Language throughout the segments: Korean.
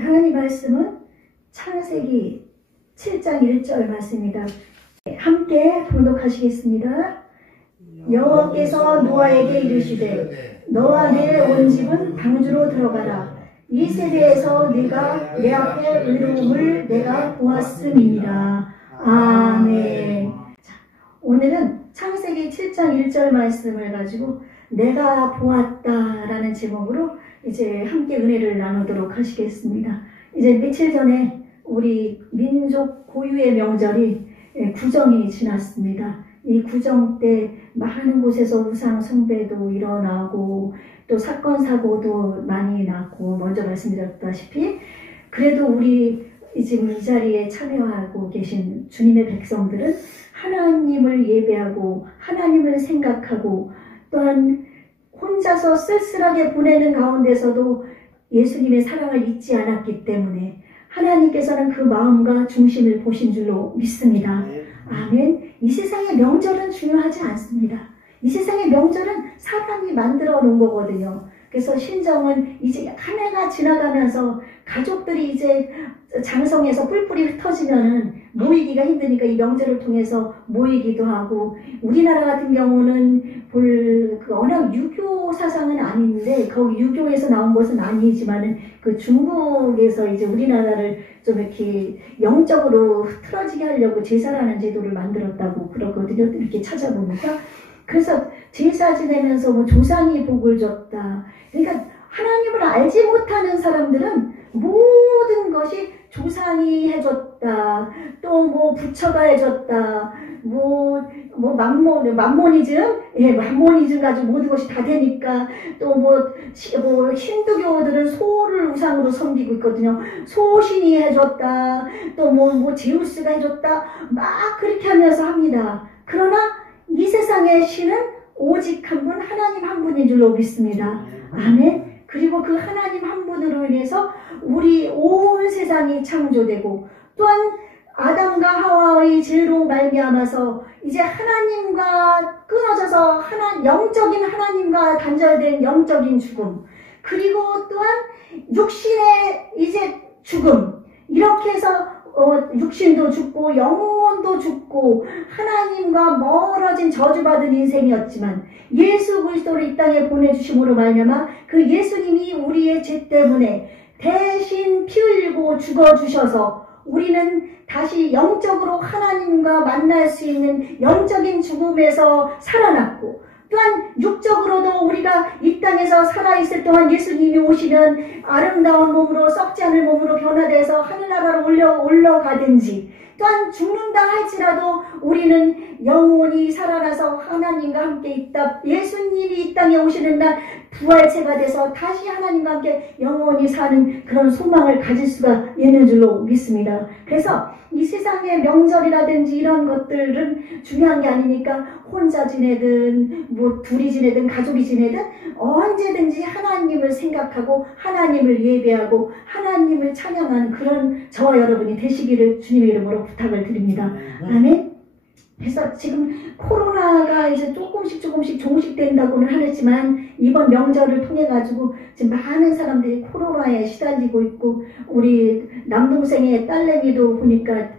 하나님 말씀은 창세기 7장 1절 말씀입니다. 함께 봉독하시겠습니다. 여호와께서 노아에게 이르시되 너와 내 온 집은 방주로 들어가라. 이 세대에서 네가 내 앞에 의로움을 내가 보았음이니라. 아멘. 자, 오늘은 창세기 7장 1절 말씀을 가지고 내가 보았다라는 제목으로 이제 함께 은혜를 나누도록 하시겠습니다. 이제 며칠 전에 우리 민족 고유의 명절이 구정이 지났습니다. 이 구정 때 많은 곳에서 우상 숭배도 일어나고 또 사건 사고도 많이 났고, 먼저 말씀드렸다시피 그래도 우리 지금 이 자리에 참여하고 계신 주님의 백성들은 하나님을 예배하고 하나님을 생각하고 또한 혼자서 쓸쓸하게 보내는 가운데서도 예수님의 사랑을 잊지 않았기 때문에 하나님께서는 그 마음과 중심을 보신 줄로 믿습니다. 아멘. 이 세상의 명절은 중요하지 않습니다. 이 세상의 명절은 사람이 만들어 놓은 거거든요. 그래서 신정은 이제 한 해가 지나가면서 가족들이 이제 장성에서 뿔뿔이 흩어지면은 모이기가 힘드니까 이 명절을 통해서 모이기도 하고, 우리나라 같은 경우는 워낙 유교 사상은 아닌데 거기 유교에서 나온 것은 아니지만은 그 중국에서 이제 우리나라를 좀 이렇게 영적으로 흐트러지게 하려고 제사라는 제도를 만들었다고 그러거든요. 이렇게 찾아보니까. 그래서 제사 지내면서 뭐 조상이 복을 줬다. 그러니까 하나님을 알지 못하는 사람들은 모든 것이 조상이 해줬다. 또 뭐 부처가 해줬다. 만모니즘? 예, 만모니즘 가지고 모든 것이 다 되니까. 또 힌두교들은 소를 우상으로 섬기고 있거든요. 소신이 해줬다. 또 제우스가 해줬다. 막 그렇게 하면서 합니다. 그러나 이 세상의 신은 오직 한 분, 하나님 한 분인 줄로 믿습니다. 아멘. 그리고 그 하나님 한 분으로 인해서 우리 온 세상이 창조되고, 또한 아담과 하와의 죄로 말미암아서 이제 하나님과 끊어져서 영적인 하나님과 단절된 영적인 죽음, 그리고 또한 육신의 이제 죽음, 이렇게 해서 육신도 죽고 영혼도 죽고 하나님과 멀어진 저주받은 인생이었지만 예수 그리스도를 이 땅에 보내주심으로 말미암아 그 예수님이 우리의 죄 때문에 대신 피 흘리고 죽어주셔서 우리는 다시 영적으로 하나님과 만날 수 있는 영적인 죽음에서 살아났고, 또한 육적으로도 우리가 이 땅에서 살아있을 동안 예수님이 오시면 아름다운 몸으로, 썩지 않을 몸으로 변화돼서 하늘나라로 올라가든지, 또한 죽는다 할지라도 우리는 영원히 살아나서 하나님과 함께 있다. 예수님이 이 땅에 오시는 날 부활체가 돼서 다시 하나님과 함께 영원히 사는 그런 소망을 가질 수가 있는 줄로 믿습니다. 그래서 이 세상의 명절이라든지 이런 것들은 중요한 게 아니니까 혼자 지내든 둘이 지내든 가족이 지내든 언제든지 하나님을 생각하고 하나님을 예배하고 하나님을 찬양하는 그런 저와 여러분이 되시기를 주님의 이름으로 부탁을 드립니다. 아멘. 그래서 지금 코로나가 이제 조금씩 종식된다고는 하지만 이번 명절을 통해 가지고 지금 많은 사람들이 코로나에 시달리고 있고, 우리 남동생의 딸내미도 보니까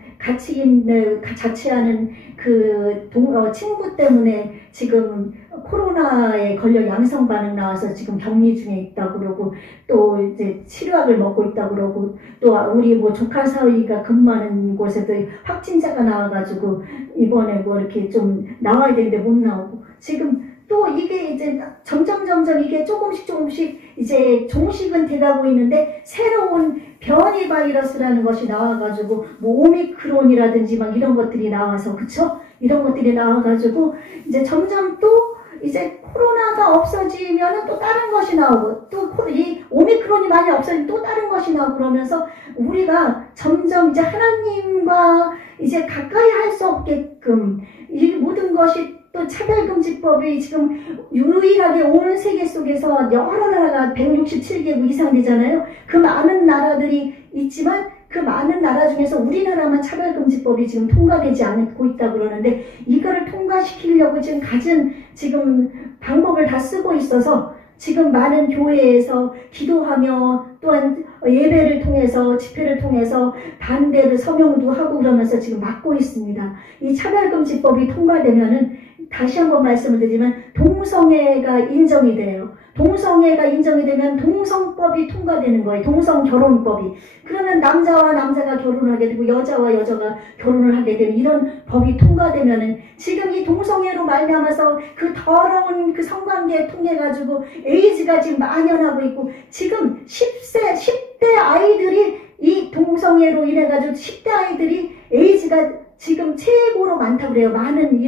자취하는 그 친구 때문에 지금 코로나에 걸려 양성 반응 나와서 지금 격리 중에 있다고 그러고, 또 이제 치료약을 먹고 있다고 그러고, 또 우리 조카 사위가 근무하는 곳에도 확진자가 나와가지고 이번에 이렇게 좀 나와야 되는데 못 나오고, 지금 또 이게 이제 점점 이게 조금씩 이제 종식은 돼가고 있는데, 새로운 변이 바이러스라는 것이 나와가지고 오미크론이라든지 막 이런 것들이 나와서, 그쵸? 이런 것들이 나와가지고 이제 점점 또 이제 코로나가 없어지면은 또 다른 것이 나오고, 또 이 오미크론이 많이 없어지면 또 다른 것이 나오고, 그러면서 우리가 점점 이제 하나님과 이제 가까이 할 수 없게끔 이 모든 것이, 또 차별금지법이 지금 유일하게 온 세계 속에서 여러 나라가 167개국 이상 되잖아요. 그 많은 나라들이 있지만 그 많은 나라 중에서 우리나라만 차별금지법이 지금 통과되지 않고 있다고 그러는데, 이거를 통과시키려고 지금 방법을 다 쓰고 있어서 지금 많은 교회에서 기도하며 또한 예배를 통해서 집회를 통해서 반대를 서명도 하고 그러면서 지금 막고 있습니다. 이 차별금지법이 통과되면은 다시 한번 말씀을 드리면 동성애가 인정이 돼요. 동성애가 인정이 되면 동성법이 통과되는 거예요. 동성결혼법이. 그러면 남자와 남자가 결혼하게 되고 여자와 여자가 결혼을 하게 되는 이런 법이 통과되면은 지금 이 동성애로 말미암아서 그 더러운 그 성관계에 통해 가지고 에이즈가 지금 만연하고 있고 지금 10대 아이들이 이 동성애로 인해 가지고 10대 아이들이 에이즈가 지금 최고로 많다고 그래요. 많은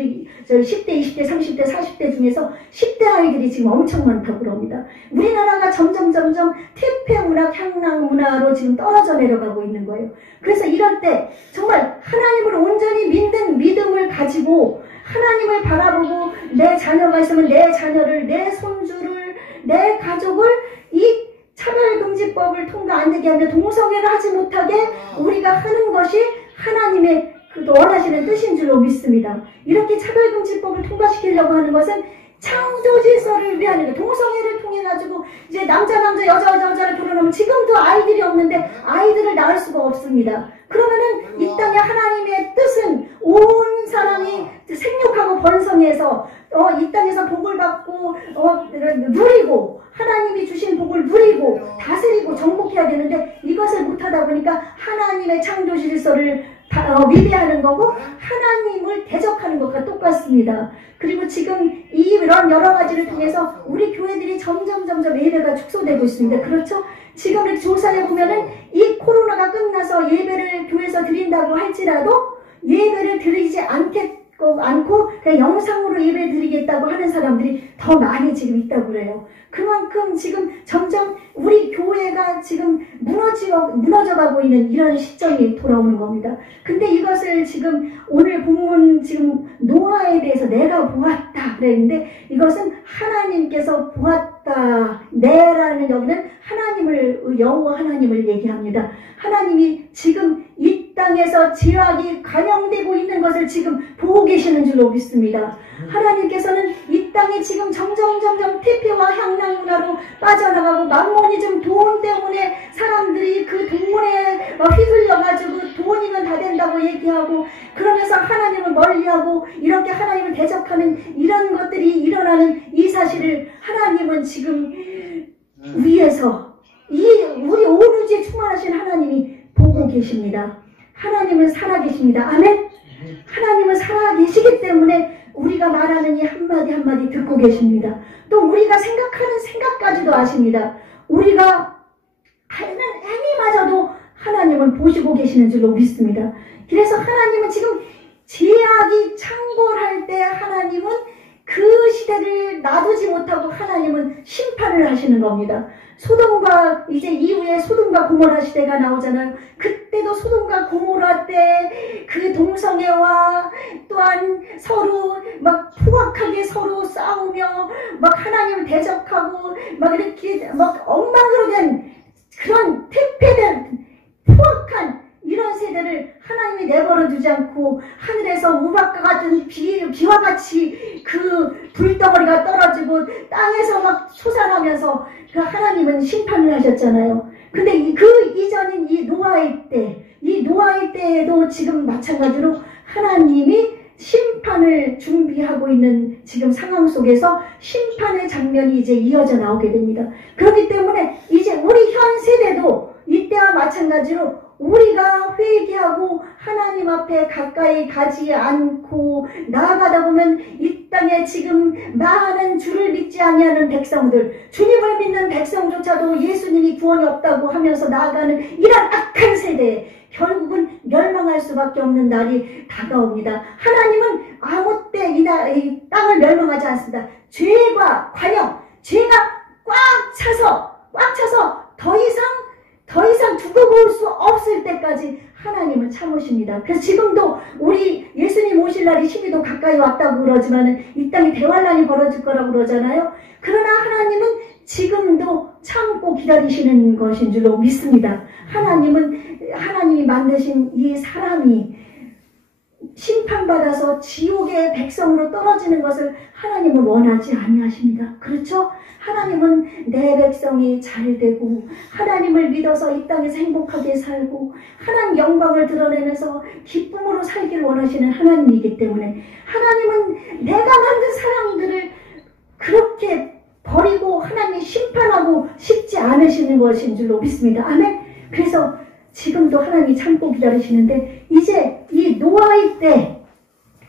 10대, 20대, 30대, 40대 중에서 10대 아이들이 지금 엄청 많다고 그럽니다. 우리나라가 점점 퇴폐 문화, 향락 문화로 지금 떨어져 내려가고 있는 거예요. 그래서 이럴 때 정말 하나님을 온전히 믿는 믿음을 가지고 하나님을 바라보고 내 자녀가 있으면 내 자녀를, 내 손주를, 내 가족을 이 차별금지법을 통과 안 되게 하며 동성애를 하지 못하게 우리가 하는 것이 하나님의 원하시는 뜻인 줄로 믿습니다. 이렇게 차별금지법을 통과시키려고 하는 것은 창조질서를 위한 거예요. 동성애를 통해 가지고 이제 남자 여자를 결혼하면 지금도 아이들이 없는데 아이들을 낳을 수가 없습니다. 그러면은 이 땅에 하나님의 뜻은 온 사람이 생육하고 번성해서 이 땅에서 복을 받고 누리고 하나님이 주신 복을 누리고 다스리고 정복해야 되는데 이것을 못하다 보니까 하나님의 창조 질서를 위배하는 거고 하나님을 대적하는 것과 똑같습니다. 그리고 지금 이런 여러 가지를 통해서 우리 교회들이 점점 예배가 축소되고 있습니다. 그렇죠? 지금 이렇게 조사해 보면은 이 코로나가 끝나서 예배를 교회에서 드린다고 할지라도 예배를 드리지 않고 그냥 영상으로 예배 드리겠다고 하는 사람들이 더 많이 지금 있다고 그래요. 그만큼 지금 점점 우리 교회가 지금 무너져가고 있는 이런 시점이 돌아오는 겁니다. 근데 이것을 지금 오늘 본문 지금 노아에 대해서 내가 보았다 그랬는데 이것은 하나님께서 보았다. 내라는 여기는 하나님을 여호와 하나님을 얘기합니다. 하나님이 지금 이 땅에서 죄악이 감염되고 있는 것을 지금 보고 계시는 줄로 믿습니다. 하나님께서는 이 땅이 지금 점점 퇴폐와 향락 문화로 빠져나가고 만모니즘 돈 때문에 사람들이 그 돈에 휘둘려가지고 돈이면 다 된다고 얘기하고 그러면서 하나님을 멀리하고 이렇게 하나님을 대적하는 이런 것들이 일어나는 이 사실을 하나님은 지금 위에서 우리 온 우주에 충만하신 하나님이 보고 계십니다. 하나님은 살아계십니다. 아멘. 하나님은 살아계시기 때문에 우리가 말하는 이 한마디 한마디 듣고 계십니다. 또 우리가 생각하는 생각까지도 아십니다. 우리가 하는 행위마저도 하나님은 보시고 계시는 줄로 믿습니다. 그래서 하나님은 지금 죄악이 창궐할 때 하나님은 그 시대를 놔두지 못하고 하나님은 심판을 하시는 겁니다. 소돔과 이제 이후에 소돔과 고모라 시대가 나오잖아요. 그때도 소돔과 고모라 때 그 동성애와 또한 서로 막 포악하게 서로 싸우며 막 하나님을 대적하고 막 이렇게 막 엉망으로 된 그런 퇴폐된 포악한 이런 세대를 하나님이 내버려 두지 않고 하늘에서 우박과 같은 비와 같이 그 불덩어리가 떨어지고 땅에서 막 솟아나면서 그 하나님은 심판을 하셨잖아요. 근데 그 이전인 이 노아의 때에도 지금 마찬가지로 하나님이 심판을 준비하고 있는 지금 상황 속에서 심판의 장면이 이제 이어져 나오게 됩니다. 그렇기 때문에 이제 우리 현 세대도 이때와 마찬가지로 우리가 회개하고 하나님 앞에 가까이 가지 않고 나아가다 보면 이 땅에 지금 많은 주를 믿지 아니하는 백성들, 주님을 믿는 백성조차도 예수님이 구원이 없다고 하면서 나아가는 이런 악한 세대에 결국은 멸망할 수밖에 없는 날이 다가옵니다. 하나님은 아무 때 이 땅을 멸망하지 않습니다. 죄가 꽉 차서 더 이상 두고 볼 수 없을 때까지 하나님은 참으십니다. 그래서 지금도 우리 예수님 오실 날이 12도 가까이 왔다고 그러지만은 이 땅에 대환란이 벌어질 거라고 그러잖아요. 그러나 하나님은 지금도 참고 기다리시는 것인 줄로 믿습니다. 하나님이 만드신 이 사람이 심판받아서 지옥의 백성으로 떨어지는 것을 하나님은 원하지 아니하십니다. 그렇죠? 하나님은 내 백성이 잘 되고 하나님을 믿어서 이 땅에서 행복하게 살고 하나님 영광을 드러내면서 기쁨으로 살기를 원하시는 하나님이기 때문에 하나님은 내가 만든 사람들을 그렇게 버리고 하나님이 심판하고 싶지 않으시는 것인 줄로 믿습니다. 아멘. 그래서 지금도 하나님이 참고 기다리시는데 이제 이 노아의 때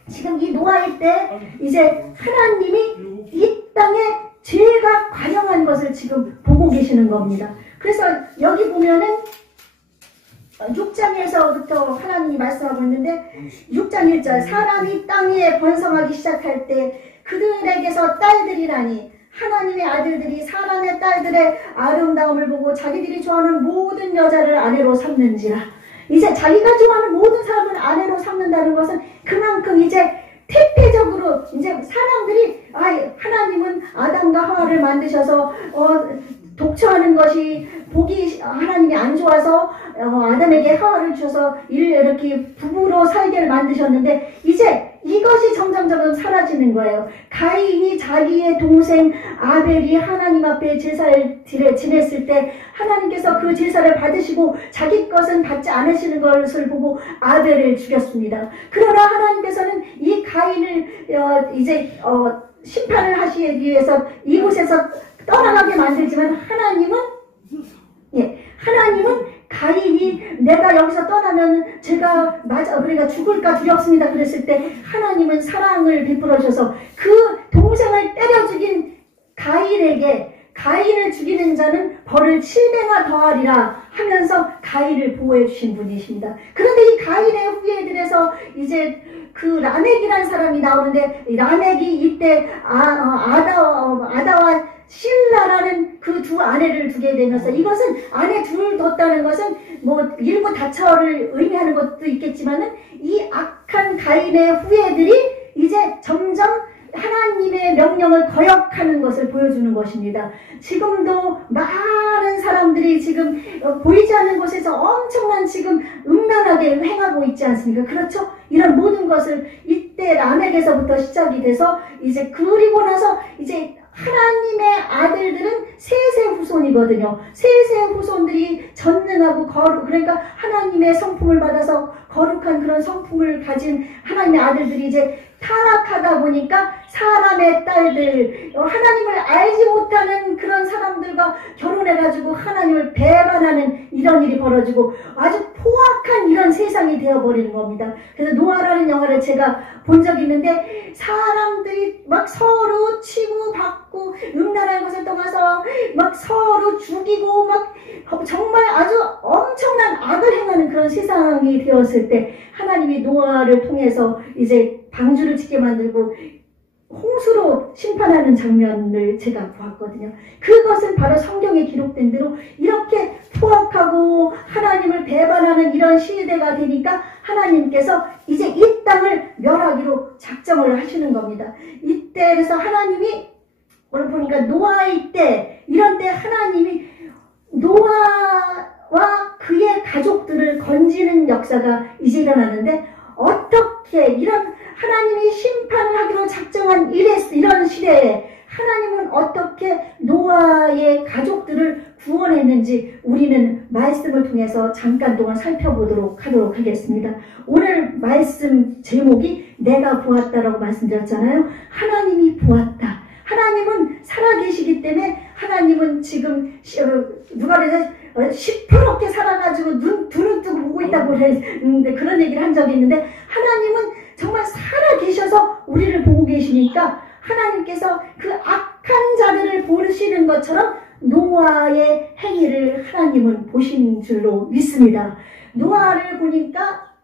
지금 이 노아의 때 이제 하나님이 이 땅에 죄가 관영한 것을 지금 보고 계시는 겁니다. 그래서 여기 보면은 6장에서부터 하나님이 말씀하고 있는데 6장 1절 사람이 땅 위에 번성하기 시작할 때 그들에게서 딸들이 나니 하나님의 아들들이 사람의 딸들의 아름다움을 보고 자기들이 좋아하는 모든 여자를 아내로 삼는지라. 이제 자기가 좋아하는 모든 사람을 아내로 삼는다는 것은 그만큼 이제 태폐적으로 이제 사람들이 하나님은 아담과 하와를 만드셔서 독처하는 것이 보기 하나님이 안 좋아서 아담에게 하와를 주셔서 이렇게 부부로 살게 만드셨는데 이제 이것이 점점 사라지는 거예요. 가인이 자기의 동생 아벨이 하나님 앞에 제사를 지냈을 때 하나님께서 그 제사를 받으시고 자기 것은 받지 않으시는 것을 보고 아벨을 죽였습니다. 그러나 하나님께서는 이 가인을 이제 심판을 하시기 위해서 이곳에서 떠나가게 만들지만 하나님은 가인이 내가 여기서 떠나면 제가 그러니까 죽을까 두렵습니다 그랬을 때 하나님은 사랑을 베풀어 주셔서 그 동생을 때려 죽인 가인을 죽이는 자는 벌을 7배나 더하리라 하면서 가인을 보호해 주신 분이십니다. 그런데 이 가인의 후예들에서 이제 그 라멕이라는 사람이 나오는데 라멕이 이때 아다와 신라라는 그 두 아내를 두게 되면서 이것은 아내 둘 뒀다는 것은 뭐 일부 다처를 의미하는 것도 있겠지만은 이 악한 가인의 후예들이 이제 점점 하나님의 명령을 거역하는 것을 보여주는 것입니다. 지금도 많은 사람들이 지금 보이지 않는 곳에서 엄청난 지금 음란하게 행하고 있지 않습니까? 그렇죠? 이런 모든 것을 이때 라멕에서부터 시작이 돼서 이제 그리고 나서 이제 하나님의 아들들은 셋의 후손이거든요. 셋의 후손들이 전능하고 그러니까 하나님의 성품을 받아서 거룩한 그런 성품을 가진 하나님의 아들들이 이제 타락하다 보니까 사람의 딸들, 하나님을 알지 못하는 그런 사람들과 결혼해가지고 하나님을 배반하는 이런 일이 벌어지고 아주 포악한 이런 세상이 되어버리는 겁니다. 그래서 노아라는 영화를 제가 본 적이 있는데 사람들이 막 서로 치고받고 음란한 것을 떠나서 막 서로 죽이고 막 정말 아주 엄청난 악을 행하는 그런 세상이 되었을 때 하나님이 노아를 통해서 이제 방주를 짓게 만들고 홍수로 심판하는 장면을 제가 보았거든요. 그것은 바로 성경에 기록된 대로 이렇게 포악하고 하나님을 배반하는 이런 시대가 되니까 하나님께서 이제 이 땅을 멸하기로 작정을 하시는 겁니다. 이때 그래서 하나님이 오늘 보니까 노아의 때 이런 때 하나님이 노아와 그의 가족들을 건지는 역사가 이제 일어나는데 어떻게 이런 하나님이 심판을 하기로 작정한 이런 시대에 하나님은 어떻게 노아의 가족들을 구원했는지 우리는 말씀을 통해서 잠깐 동안 살펴보도록 하도록 하겠습니다. 오늘 말씀 제목이 내가 보았다라고 말씀드렸잖아요. 하나님이 보았다. 하나님은 살아계시기 때문에 하나님은 지금 누가 그래서 시퍼렇게 살아가지고 눈을 뜨고 보고 있다고 그랬는데 그런 얘기를 한 적이 있는데 하나님은 정말 살아계셔서 우리를 보고 계시니까 하나님께서 그 악한 자들을 보시는 것처럼 노아의 행위를 하나님은 보신 줄로 믿습니다. 노아를 보니까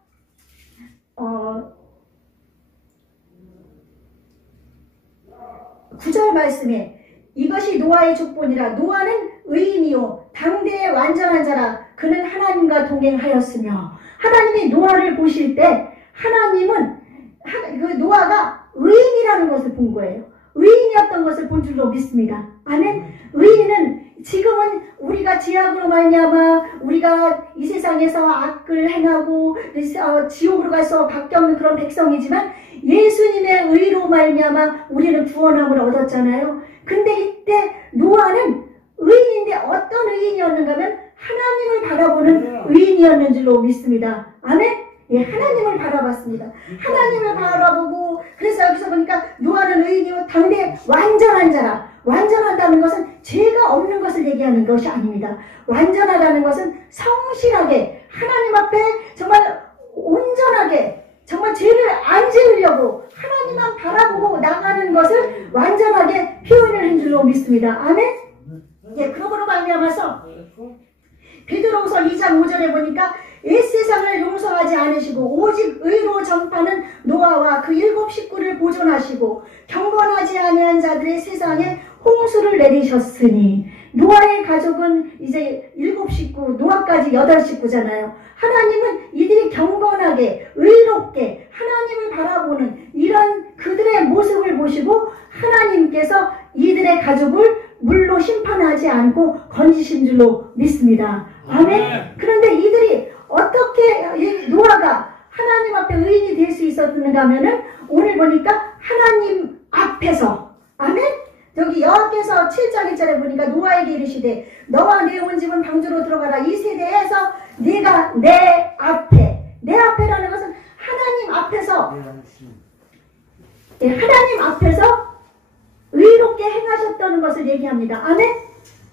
9절 말씀에 이것이 노아의 족본이라 노아는 의인이요 당대의 완전한 자라 그는 하나님과 동행하였으며 하나님이 노아를 보실 때 하나님은 그 노아가 의인이라는 것을 본 거예요. 의인이었던 것을 본 줄로 믿습니다. 아멘. 의인은 지금은 우리가 죄악으로 말미암아 우리가 이 세상에서 악을 행하고 지옥으로 가서 밖에 없는 그런 백성이지만 예수님의 의로 말미암아 우리는 구원함을 얻었잖아요. 근데 이때 노아는 의인인데 어떤 의인이었는가 하면 하나님을 바라보는 의인이었는 줄로 믿습니다. 아멘? 예, 하나님을 바라봤습니다. 하나님을 바라보고, 그래서 여기서 보니까 노아는 의인이요 당대 완전한 자라. 완전하다는 것은 죄가 없는 것을 얘기하는 것이 아닙니다. 완전하다는 것은 성실하게 하나님 앞에 정말 온전하게 정말 죄를 안 지으려고 하나님만 바라보고 나가는 것을 완전하게 표현을 한 줄로 믿습니다. 아멘? 예, 그러므로 말미암아서 베드로후서 2장 5절에 보니까 이 세상을 용서하지 않으시고 오직 의로 전파하는 노아와 그 7 식구를 보존하시고 경건하지 아니한 자들의 세상에 홍수를 내리셨으니 노아의 가족은 이제 7 식구, 노아까지 8 식구잖아요. 하나님은 이들이 경건하게 의롭게 하나님을 바라보는 이런 그들의 모습을 보시고 하나님께서 이들의 가족을 물로 심판하지 않고 건지신 줄로 믿습니다. 아멘. 그런데 이들이 어떻게 노아가 하나님 앞에 의인이 될 수 있었는가 하면은 오늘 보니까 하나님 앞에서 아멘. 여기 여호와께서 7장 1절에 보니까 노아에게 이르시되 너와 네 온 집은 방주로 들어가라. 이 세대에서 네가 내 앞에라는 것은 하나님 앞에서 하나님 앞에서 의롭게 행하셨다는 것을 얘기합니다. 아멘.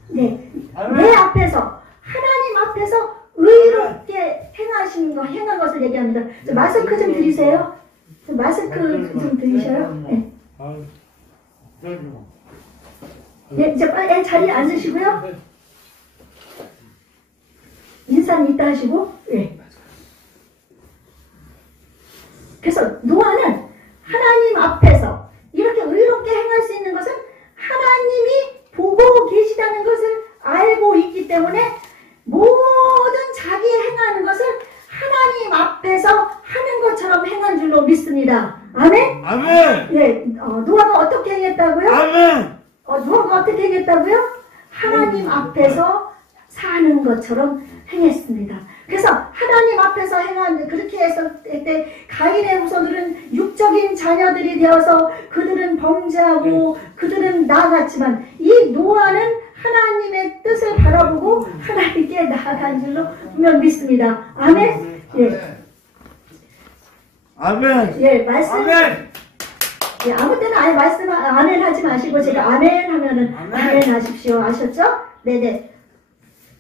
네, 내 앞에서 하나님 앞에서 의롭게 행한 것을 얘기합니다. 마스크 좀 드리세요. 마스크 좀 드리셔요. 네. 네, 이제 빨리 자리에 앉으시고요. 인사는 이따 하시고. 네. 그래서 노아는 하나님 앞에서 이렇게 의롭게 행할 수 있는 것은 하나님이 보고 계시다는 것을 알고 있기 때문에 모든 자기 행하는 것을 하나님 앞에서 하는 것처럼 행한 줄로 믿습니다. 아멘? 아멘! 네, 노아가 어떻게 행했다고요? 아멘! 노아가 어떻게 행했다고요? 하나님 앞에서 사는 것처럼 행했습니다. 그래서 하나님 앞에서 그렇게 했을 때 가인의 후손들은 육적인 자녀들이 되어서 그들은 범죄하고 그들은 나아갔지만 이 노아는 하나님의 뜻을 바라보고 하나님께 나아간 줄로 분명 믿습니다. 아멘? 예. 아멘! 예, 말씀. 아멘! 예, 아무 때나 아예 말씀 아멘 하지 마시고 제가 아멘 하면은 아멘 하십시오. 아셨죠? 네네.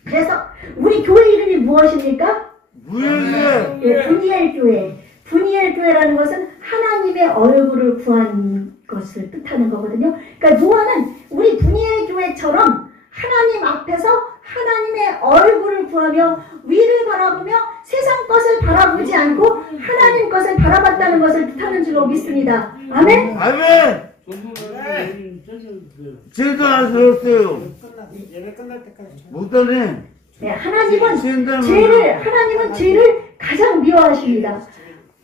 그래서 우리 교회 이름이 무엇입니까? 무예교회. 예, 분이엘 교회. 분이엘 교회라는 것은 하나님의 얼굴을 구한 것을 뜻하는 거거든요. 그러니까 노아는 우리 분이엘 교회처럼 하나님 앞에서 하나님의 얼굴을 구하며 위를 바라보며 세상 것을 바라보지 않고 하나님 것을 바라봤다는 것을 뜻하는 줄로 믿습니다. 아멘? 아멘! 제도 안 들었어요. 예배 끝날 때까지. 못하네. 네, 하나님은 죄를 가장 미워하십니다.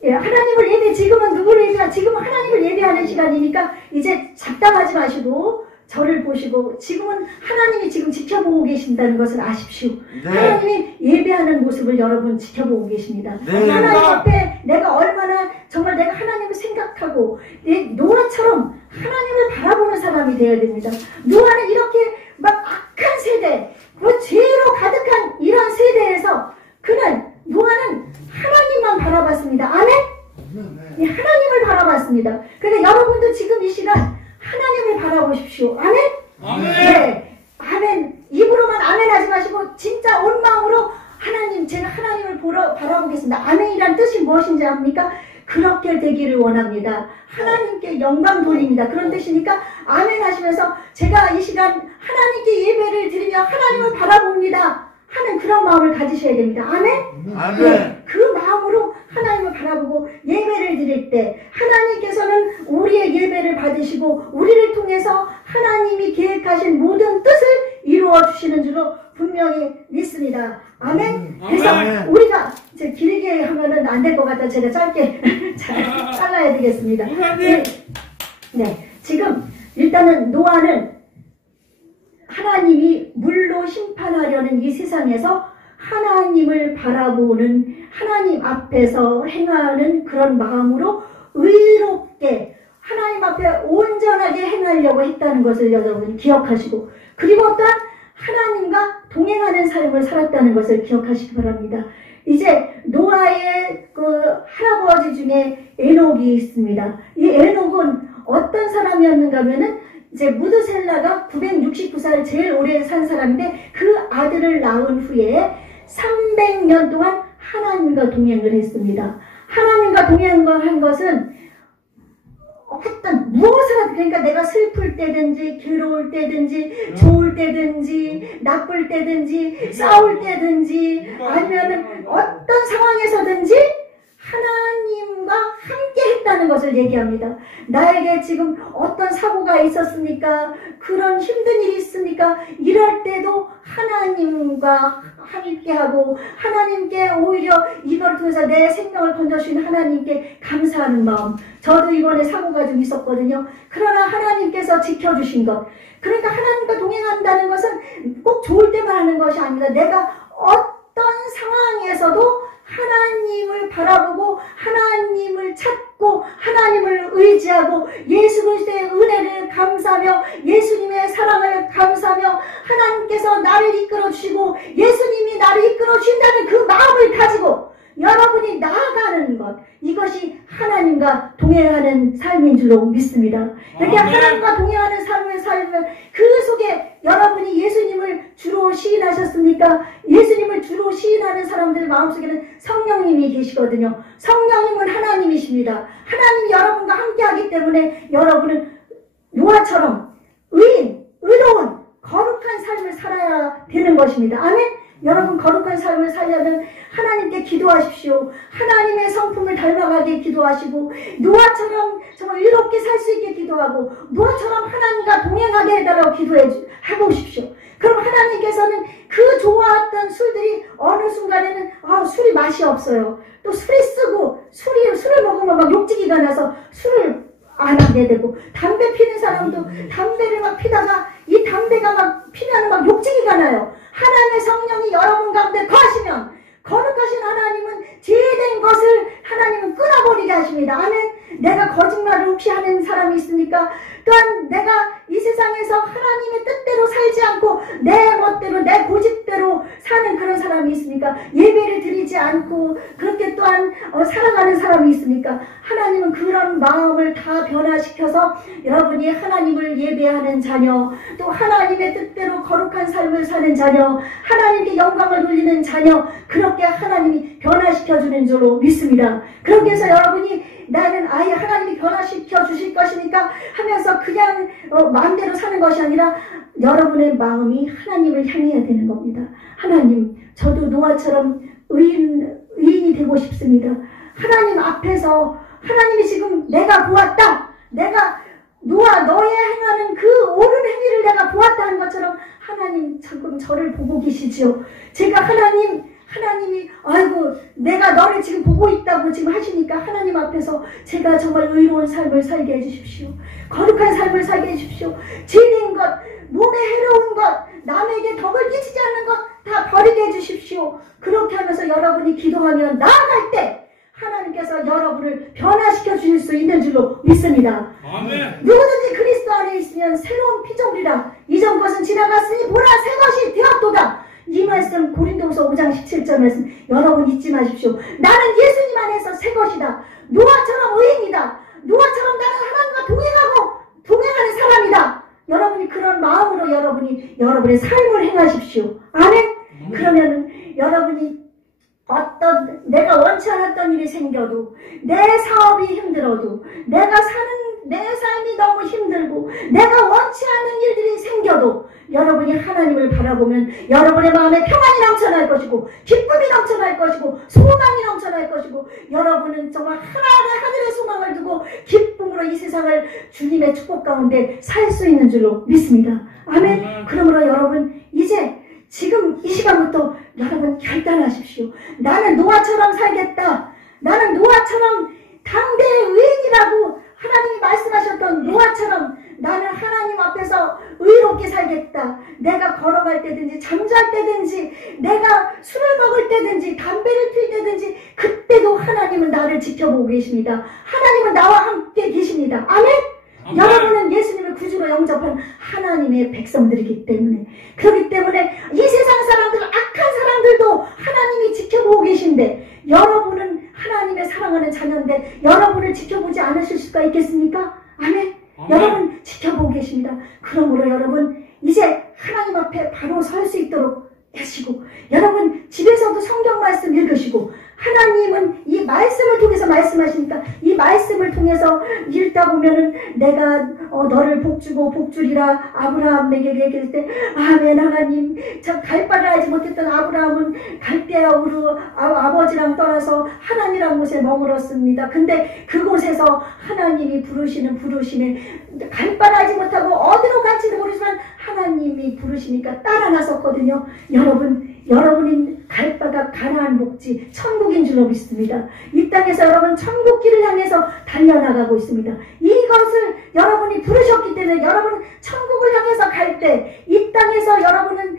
예, 하나님을 지금은 누구를 지금은 하나님을 예배하는 시간이니까 이제 잡담하지 마시고 저를 보시고 지금은 하나님이 지금 지켜보고 계신다는 것을 아십시오. 네. 하나님이 예배하는 모습을 여러분 지켜보고 계십니다. 네. 하나님 앞에 내가 얼마나 정말 내가 하나님을 생각하고 노아처럼 하나님을 바라보는 사람이 되어야 됩니다. 노아는 이렇게 막 악한 세대, 죄로 가득한 이런 세대에서 노아는 하나님만 바라봤습니다. 아멘? 네, 하나님을 바라봤습니다. 그러니까 여러분도 지금 이 시간 하나님을 바라보십시오. 아멘? 아멘. 네. 아멘. 입으로만 아멘 하지 마시고 진짜 온 마음으로 하나님, 제가 하나님을 바라보겠습니다. 아멘이란 뜻이 무엇인지 압니까? 그렇게 되기를 원합니다. 하나님께 영광 돌립니다. 그런 뜻이니까 아멘 하시면서 제가 이 시간 하나님께 예배를 드리며 하나님을 바라봅니다 하는 그런 마음을 가지셔야 됩니다. 아멘? 아멘. 네, 그 마음으로 하나님을 바라보고 예배를 드릴 때 하나님께서는 우리의 예배를 받으시고 우리를 통해서 하나님이 계획하신 모든 뜻을 이루어 주시는 줄로 분명히 믿습니다. 아멘? 그래서 아멘. 우리가 이제 길게 하면은 안 될 것 같아 제가 짧게 잘라야 되겠습니다. 네. 네, 지금 일단은 노아는 하나님이 물로 심판하려는 이 세상에서 하나님을 바라보는 하나님 앞에서 행하는 그런 마음으로 의롭게 하나님 앞에 온전하게 행하려고 했다는 것을 여러분 기억하시고, 그리고 또한 하나님과 동행하는 삶을 살았다는 것을 기억하시기 바랍니다. 이제 노아의 그 할아버지 중에 에녹이 있습니다. 이 에녹은 어떤 사람이었는가 하면은 이제 무드셀라가 969살 제일 오래 산 사람인데, 그 아들을 낳은 후에 300년 동안 하나님과 동행을 했습니다. 하나님과 동행한 것은 어떤 무엇을, 그러니까 내가 슬플 때든지 괴로울 때든지 좋을 때든지 나쁠 때든지 싸울 때든지 아니면 어떤 상황에서든지 하나님과 함께 했다는 것을 얘기합니다. 나에게 지금 어떤 사고가 있었습니까? 그런 힘든 일이 있습니까? 이럴 때도 하나님과 함께하고 하나님께 오히려 이걸 통해서 내 생명을 건져주신 하나님께 감사하는 마음. 저도 이번에 사고가 좀 있었거든요. 그러나 하나님께서 지켜주신 것. 그러니까 하나님과 동행한다는 것은 꼭 좋을 때만 하는 것이 아닙니다. 내가 어떤 상황에서도 하나님을 바라보고 하나님을 찾고 하나님을 의지하고 예수 그리스도의 은혜를 감사하며 예수님의 사랑을 감사하며 하나님께서 나를 이끌어 주시고 예수님이 나를 이끌어 주신다는 그 마음을 가지고 여러분이 나아가는 것, 이것이 하나님과 동행하는 삶인 줄로 믿습니다. 그렇게 하나님과 동행하는 삶을 살면 그 속에 여러분이 예수님을 주로 시인하셨습니까? 예수님을 주로 시인하는 사람들 마음속에는 성령님이 계시거든요. 성령님은 하나님이십니다. 하나님이 여러분과 함께하기 때문에 여러분은 노아처럼 의인, 의로운, 거룩한 삶을 살아야 되는 것입니다. 아멘? 여러분, 거룩한 삶을 살려면 하나님께 기도하십시오. 하나님의 성품을 닮아가게 기도하시고 노아처럼 정말 의롭게 살 수 있게 기도하고 노아처럼 하나님과 동행하게 해달라고 기도하고 오십시오. 그럼 하나님께서는 그 좋아했던 술들이 어느 순간에는 술이 맛이 없어요. 또 술이 쓰고 술을 먹으면 막 욕지기가 나서 술을 안 하게 되고, 담배 피는 사람도 담배를 막 피다가 이 담배가 막 피면 막 욕지기가 나요. 하나님의 성령이 여러분 가운데 거하시면 거룩하신 하나님은 죄된 것을 하나님은 끊어버리게 하십니다. 아멘. 내가 거짓말을 혹시 하는 사람이 있습니까? 또한 내가 이 세상에서 하나님의 뜻대로 살지 않고 내 멋대로 내 고집대로 사는 그런 사람이 있습니까? 예배를 드리지 않고 그렇게 또한 살아가는 사람이 있습니까? 하나님은 그런 마음을 다 변화시켜서 여러분이 하나님을 예배하는 자녀, 또 하나님의 뜻대로 거룩한 삶을 사는 자녀, 하나님께 영광을 돌리는 자녀, 그렇게 하나님이 변화시켜주는 줄로 믿습니다. 그렇게 해서 여러분이 나는 아예 하나님이 변화시켜 주실 것이니까 하면서 그냥 마음대로 사는 것이 아니라 여러분의 마음이 하나님을 향해야 되는 겁니다. 하나님, 저도 노아처럼 의인이 되고 싶습니다. 하나님 앞에서 하나님이 지금 내가 보았다, 내가 노아 너의 행하는 그 옳은 행위를 내가 보았다는 것처럼 하나님 지금 저를 보고 계시지요. 제가 하나님이 아이고 내가 너를 지금 보고 있다고 지금 하시니까 하나님 앞에서 제가 정말 의로운 삶을 살게 해주십시오. 거룩한 삶을 살게 해주십시오. 죄된 것, 몸에 해로운 것, 남에게 덕을 끼치지 않는 것 다 버리게 해주십시오. 그렇게 하면서 여러분이 기도하면 나아갈 때 하나님께서 여러분을 변화시켜 주실 수 있는 줄로 믿습니다. 아멘. 누구든지 그리스도 안에 있으면 새로운 피조물이라, 이전 것은 지나갔으니 보라 새 것이 되었도다. 이 말씀 고린도후서 5장 17절 말씀 여러분 잊지 마십시오. 나는 예수님 안에서 새 것이다. 노아처럼 의인이다. 노아처럼 나는 하나님과 동행하는 사람이다. 여러분이 그런 마음으로 여러분이 여러분의 삶을 행하십시오. 아멘. 그러면 여러분이 어떤 내가 원치 않았던 일이 생겨도, 내 사업이 힘들어도, 내가 사는 내 삶이 너무 힘들고 내가 원치 않는 일들이 생겨도 여러분이 하나님을 바라보면 여러분의 마음에 평안이 넘쳐날 것이고 기쁨이 넘쳐날 것이고 소망이 넘쳐날 것이고 여러분은 정말 하늘의 소망을 두고 기쁨으로 이 세상을 주님의 축복 가운데 살 수 있는 줄로 믿습니다. 아멘. 그러므로 여러분 이제 지금 이 시간부터 여러분 결단하십시오. 나는 노아처럼 살겠다. 나는 노아처럼 당대의 의인이라고 하나님이 말씀하셨던 노아처럼 나는 하나님 앞에서 의롭게 살겠다. 내가 걸어갈 때든지 잠잘 때든지 내가 술을 먹을 때든지 담배를 필 때든지 그때도 하나님은 나를 지켜보고 계십니다. 하나님은 나와 함께 계십니다. 아멘? 아멘. 여러분은 예수님을 구주로 영접한 하나님의 백성들이기 때문에 그렇기 때문에 이 세상 사람들 악한 사람들도 하나님이 지켜보고 계신데 여러분은 하나님의 사랑하는 자녀인데 여러분을 지켜보지 않으실 수가 있겠습니까? 아멘? 여러분 지켜보고 계십니다. 그러므로 여러분 이제 하나님 앞에 바로 설 수 있도록 하시고 여러분 집에서도 성경 말씀 읽으시고 하나님은 이 말씀을 통해서 말씀하시니까 이 말씀을 통해서 읽다 보면은 내가 너를 복주고 복주리라 아브라함에게 얘기할 때 아멘 하나님 저 갈 바를 알지 못했던 아브라함은 갈대아우르 아버지랑 떠나서 하나님이란 곳에 머물었습니다. 근데 그곳에서 하나님이 부르시는 부르심에 갈 바를 알지 못하고 어디로 갈지도 모르지만 하나님이 부르시니까 따라 나섰거든요. 여러분이 갈 바가 가나안 복지 천국인 줄로 믿습니다. 이 땅에서 여러분 천국길을 향해서 달려나가고 있습니다. 이것을 여러분이 부르셨기 때문에 여러분 천국을 향해서 갈 때 이 땅에서 여러분은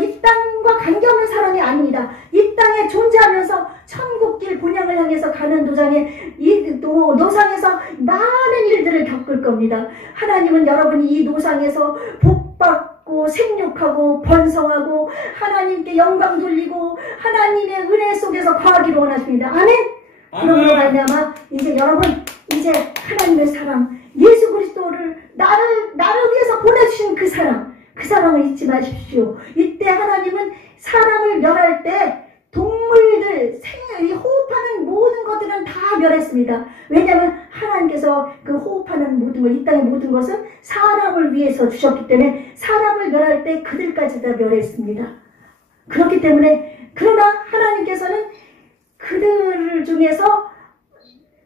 이 땅과 관계없는 사람이 아닙니다. 이 땅에 존재하면서 천국길 본향을 향해서 가는 도장에 이 노상에서 많은 일들을 겪을 겁니다. 하나님은 여러분이 이 노상에서 복받고 생육하고 번성하고 하나님께 영광 돌리고 하나님의 은혜 속에서 거하기를 원하십니다. 아멘? 그러므로 말미암아 이제 여러분 이제 하나님의 사랑 예수 그리스도를 나를 위해서 보내주신 그 사랑을 잊지 마십시오. 이때 하나님은 사람을 멸할 때 동물들, 호흡하는 모든 것들은 다 멸했습니다. 왜냐하면 하나님께서 그 호흡하는 모든 것, 이 땅의 모든 것은 사람을 위해서 주셨기 때문에 사람을 멸할 때 그들까지 다 멸했습니다. 그렇기 때문에 그러나 하나님께서는 그들 중에서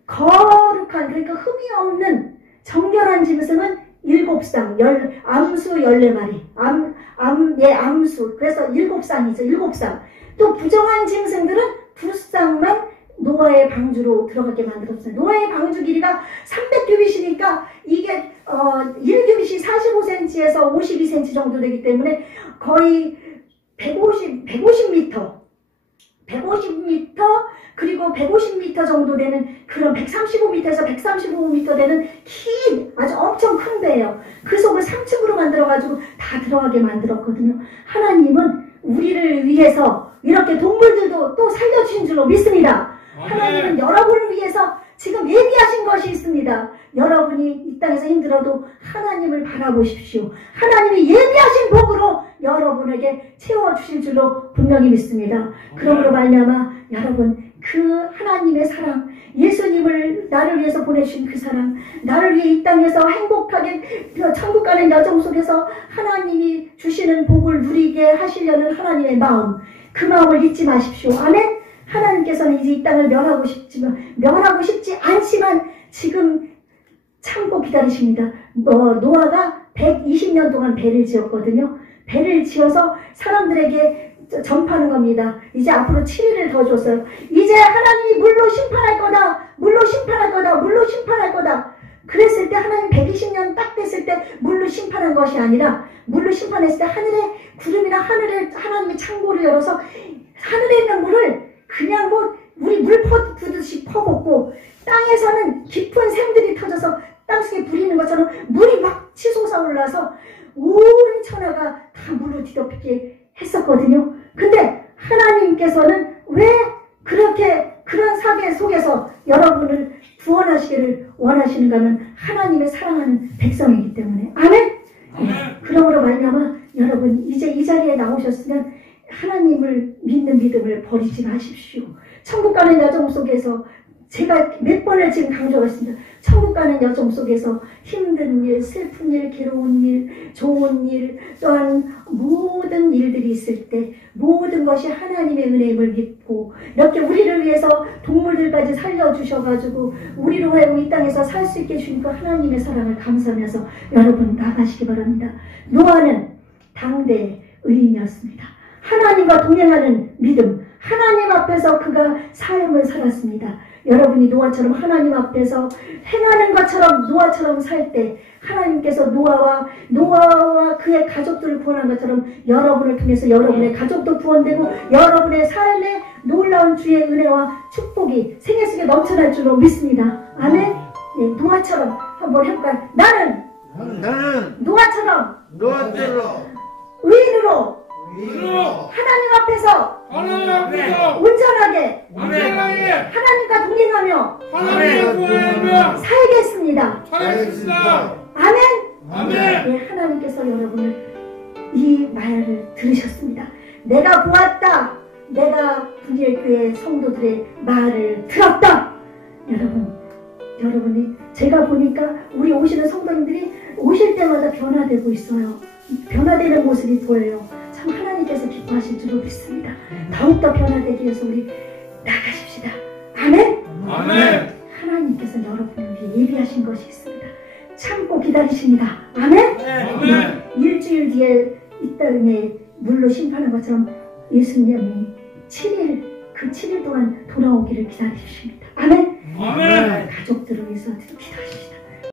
거룩한 그러니까 흠이 없는 정결한 짐승은 7쌍, 암수 14마리, 암수 그래서 7쌍이죠. 7쌍. 또 부정한 짐승들은 2쌍만 노아의 방주로 들어가게 만들었어요. 노아의 방주 길이가 300규빗이니까 이게 1규빗이 45cm에서 52cm 정도 되기 때문에 거의 150m 그리고 150m 정도 되는 그런 135m에서 135m 되는 긴 아주 엄청 큰 배예요. 그 속을 3층으로 만들어가지고 다 들어가게 만들었거든요. 하나님은 우리를 위해서 이렇게 동물들도 또 살려주신 줄로 믿습니다. 하나님은 여러분을 위해서 지금 예비하신 것이 있습니다. 여러분이 이 땅에서 힘들어도 하나님을 바라보십시오. 하나님이 예비하신 복으로 여러분에게 채워주실 줄로 분명히 믿습니다. 그러므로 말미암아 여러분 그 하나님의 사랑 예수님을 나를 위해서 보내주신 그 사랑 나를 위해 이 땅에서 행복하게 천국 가는 여정 속에서 하나님이 주시는 복을 누리게 하시려는 하나님의 마음 그 마음을 잊지 마십시오. 아멘. 하나님께서는 이제 이 땅을 멸하고 싶지 않지만 지금 참고 기다리십니다. 노아가 120년 동안 배를 지었거든요. 배를 지어서 사람들에게 전파하는 겁니다. 이제 앞으로 7일을 더 줬어요. 이제 하나님이 물로 심판할 거다. 물로 심판할 거다. 물로 심판할 거다. 그랬을 때 하나님 120년 딱 됐을 때 물로 심판한 것이 아니라 물로 심판했을 때 하늘에 구름이나 하늘에 하나님의 창고를 열어서 하늘에 있는 물을 그냥 우리 물 퍼붓듯이 퍼붓고 땅에서는 깊은 샘들이 터져서 땅속에 불이는 것처럼 물이 막 치솟아 올라서 온 천하가 다 물로 뒤덮이게 했었거든요. 근데 하나님께서는 왜 그렇게 그런 사계 속에서 여러분을 구원하시기를 원하시는가 하면 하나님의 사랑하는 백성이기 때문에 아멘? 그러므로 말미암아 여러분 이제 이 자리에 나오셨으면 하나님을 믿는 믿음을 버리지 마십시오. 천국 가는 여정 속에서 제가 몇 번을 지금 강조했습니다. 천국 가는 여정 속에서 힘든 일, 슬픈 일, 괴로운 일, 좋은 일, 또한 모든 일들이 있을 때 모든 것이 하나님의 은혜임을 믿고 이렇게 우리를 위해서 동물들까지 살려주셔가지고 우리로 하여금 이 땅에서 살 수 있게 주신 그 하나님의 사랑을 감사하면서 여러분 나가시기 바랍니다. 노아는 당대의 의인이었습니다. 하나님과 동행하는 믿음, 하나님 앞에서 그가 삶을 살았습니다. 여러분이 노아처럼 하나님 앞에서 행하는 것처럼 노아처럼 살 때 하나님께서 노아와 그의 가족들을 구원한 것처럼 여러분을 통해서 여러분의 가족도 구원되고 여러분의 삶에 놀라운 주의 은혜와 축복이 생애 속에 넘쳐날 줄로 믿습니다. 아멘. 네, 노아처럼 한번 해볼까요? 나는 노아처럼 의인으로 하나님 앞에서 온전하게 하나님과 동행하며 살겠습니다. 아멘. 네, 하나님께서 여러분을 이 말을 들으셨습니다. 내가 보았다. 내가 분일교회 성도들의 말을 들었다. 여러분이 제가 보니까 우리 오시는 성도님들이 오실 때마다 변화되고 있어요. 변화되는 모습이 보여요. 참 하나님께서 기뻐하실 줄로 믿습니다. 더욱더 변화되기 위해서 우리 나가십시다. 아멘. 하나님께서 여러분을 위해 예비하신 것이 있습니다. 참고 기다리십니다. 아멘. 일주일 뒤에 이 땅에 물로 심판한 것처럼 예수님이 7일 그 7일 동안 돌아오기를 기다리십니다. 아멘. 가족들을 위해서 기도하십시다.